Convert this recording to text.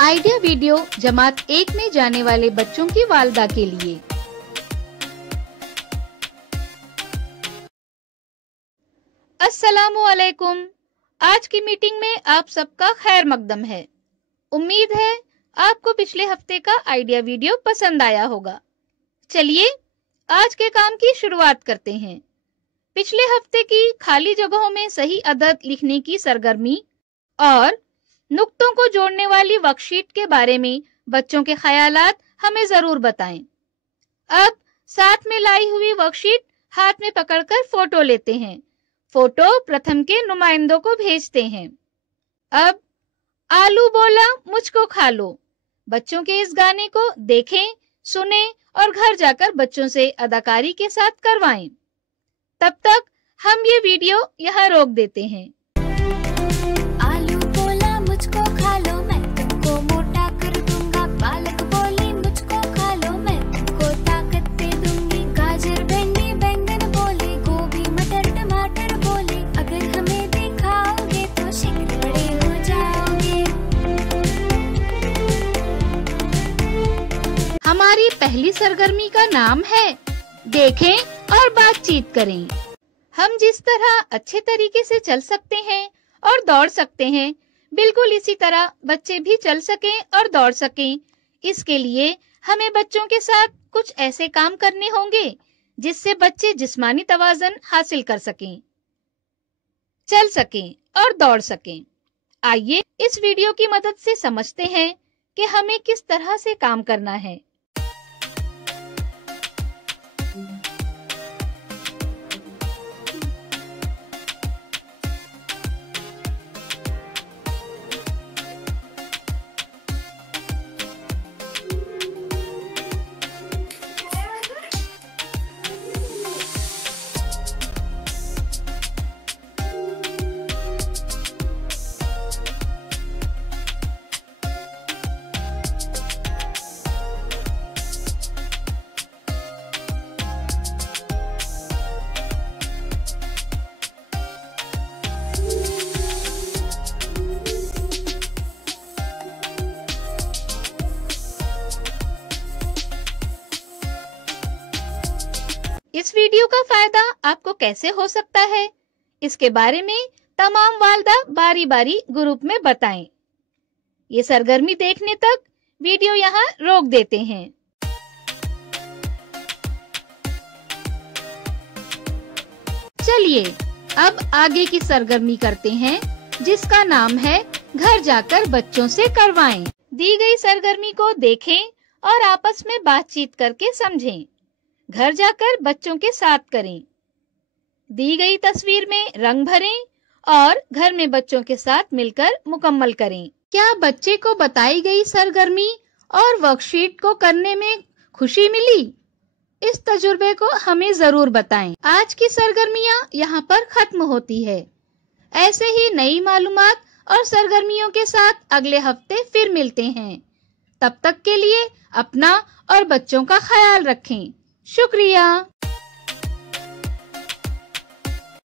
Idea video जमात 1 में जाने वाले बच्चों की वालिदा के लिए। अस्सलामु अलैकुम। आज की मीटिंग में आप सबका खैर मकदम है। उम्मीद है आपको पिछले हफ्ते का आइडिया वीडियो पसंद आया होगा। चलिए आज के काम की शुरुआत करते हैं। पिछले हफ्ते की खाली जगहों में सही अदद लिखने की सरगर्मी और नुक्तों को जोड़ने वाली वर्कशीट के बारे में बच्चों के ख्यालात हमें जरूर बताएं। अब साथ में लाई हुई वर्कशीट हाथ में पकड़कर फोटो लेते हैं। फोटो प्रथम के नुमाइंदों को भेजते हैं। अब आलू बोला मुझको खा लो। बच्चों के इस गाने को देखें, सुने और घर जाकर बच्चों से अदाकारी के साथ करवाएं। तब तक हम ये वीडियो यहाँ रोक देते हैं। आलू बोला मुझको खा लो, मैं तुमको मोटा कर दूंगा। पालक बोली मुझको खा लो, मैं तुमको ताकत दे दूंगी। गाजर भिंडी बैंगन बोले, गोभी मटर टमाटर बोले, अगर हमें दिखाओगे तो शीघ्र बड़े हो जाओगे। हमारी पहली सरगर्मी का नाम है देखें और बातचीत करें। हम जिस तरह अच्छे तरीके से चल सकते हैं और दौड़ सकते हैं, बिल्कुल इसी तरह बच्चे भी चल सकें और दौड़ सकें। इसके लिए हमें बच्चों के साथ कुछ ऐसे काम करने होंगे जिससे बच्चे जिस्मानी तवाज़ुन हासिल कर सकें, चल सकें और दौड़ सकें। आइए इस वीडियो की मदद से समझते हैं कि हमें किस तरह से काम करना है। इस वीडियो का फायदा आपको कैसे हो सकता है, इसके बारे में तमाम वालिदा बारी बारी ग्रुप में बताएं। ये सरगर्मी देखने तक वीडियो यहाँ रोक देते हैं। चलिए अब आगे की सरगर्मी करते हैं, जिसका नाम है घर जाकर बच्चों से करवाएं। दी गई सरगर्मी को देखें और आपस में बातचीत करके समझें। घर जाकर बच्चों के साथ करें। दी गई तस्वीर में रंग भरें और घर में बच्चों के साथ मिलकर मुकम्मल करें। क्या बच्चे को बताई गई सरगर्मी और वर्कशीट को करने में खुशी मिली? इस तजुर्बे को हमें जरूर बताएं। आज की सरगर्मियां यहाँ पर खत्म होती है। ऐसे ही नई मालूमात और सरगर्मियों के साथ अगले हफ्ते फिर मिलते हैं। तब तक के लिए अपना और बच्चों का ख्याल रखें। शुक्रिया।